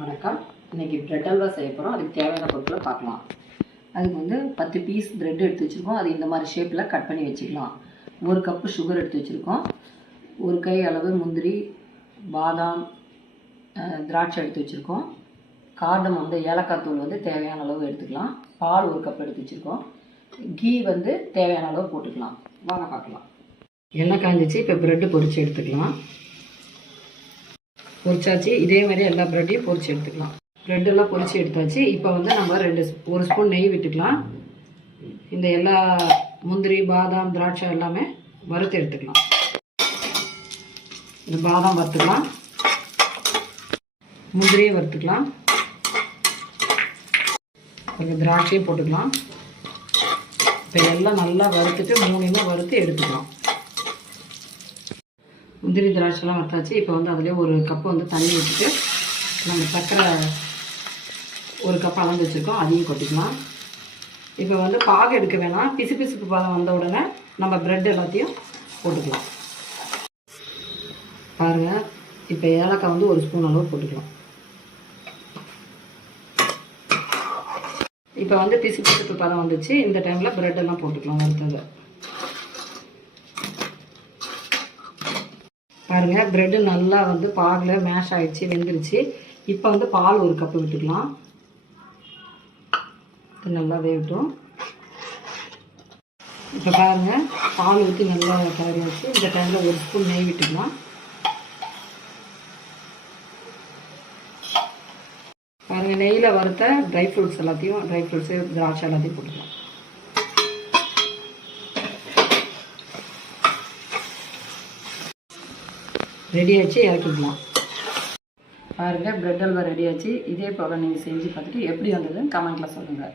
வணக்கம். இன்றைக்கி ப்ரெட் அல்வா செய்ய போகிறோம். அதுக்கு தேவையான பொருட்களை பார்க்கலாம். அதுக்கு வந்து 10 பீஸ் ப்ரெட் எடுத்து வச்சுருக்கோம். அது இந்த மாதிரி ஷேப்பில் கட் பண்ணி வச்சுக்கலாம். 1 கப்பு சுகர் எடுத்து வச்சுருக்கோம். 1 கை அளவு முந்திரி, பாதாம், திராட்சை எடுத்து வச்சுருக்கோம். கார்டம் வந்து ஏலக்காய் தூள் வந்து தேவையான அளவு எடுத்துக்கலாம். பால் 1 கப் எடுத்து வச்சுருக்கோம். கீ வந்து தேவையான அளவு போட்டுக்கலாம். வாங்க பார்க்கலாம். எண்ணெய் காஞ்சிச்சு. இப்போ ப்ரெட்டு பொரித்து எடுத்துக்கலாம். பொரிச்சாச்சு. இதே மாதிரி எல்லா ப்ரெட்டையும் பொரித்து எடுத்துக்கலாம். ப்ரெட்டெல்லாம் பொரித்து எடுத்தாச்சு. இப்போ வந்து நம்ம 1 ஸ்பூன் நெய் விட்டுக்கலாம். இந்த எல்லா முந்திரி, பாதாம், திராட்சை எல்லாமே வறுத்து எடுத்துக்கலாம். இந்த பாதாம் வறுத்துக்கலாம், முந்திரியும் வறுத்துக்கலாம், கொஞ்சம் திராட்சையும் போட்டுக்கலாம். இப்போ எல்லாம் நல்லா வறுத்துட்டு 3 வறுத்து எடுத்துக்கலாம். முந்திரி திராட்சைலாம் வறுத்தாச்சு. இப்போ வந்து அதிலே 1 கப்பு வந்து தண்ணி ஊற்றிட்டு நம்ம சர்க்கரை 1 கப் அளந்து வச்சுருக்கோம், அதையும் கொட்டிக்கலாம். இப்போ வந்து பாகு எடுக்க வேணாம். பிசுபிசுப்பு பாகம் வந்த உடனே நம்ம ப்ரெட் எல்லாத்தையும் போட்டுக்கலாம். பாருங்கள், இப்போ ஏலக்காய் வந்து 1 ஸ்பூன் அளவு போட்டுக்கலாம். இப்போ வந்து பிசுபிசுப்பு பதம் வந்துச்சு. இந்த டைமில் ப்ரெட் எல்லாம் போட்டுக்கலாம் வறுத்ததை. பாருங்கள், ப்ரெட்டு நல்லா வந்து பாகில் மேஷ் ஆகிடுச்சு, வெந்துருச்சு. இப்போ வந்து பால் 1 கப்பு விட்டுக்கலாம். நல்லா வேகட்டும். இப்போ பாருங்கள், பால் ஊற்றி நல்லா கிளறி வச்சு இந்த டைமில் 1 ஸ்பூன் நெய் விட்டுக்கலாம். பாருங்கள், நெய்யில் வறுத்த ட்ரை ஃப்ரூட்ஸு, திராட்சை எல்லாத்தையும் போட்டுக்கலாம். ரெடி ஆச்சு, இறக்கிக்கலாம். பாருங்கள், ப்ரெட் அல்வா ரெடி ஆச்சு. இதே போல் நீங்கள் செஞ்சு பார்த்துட்டு எப்படி வந்ததுன்னு கமெண்ட்டில் சொல்லுங்கள்.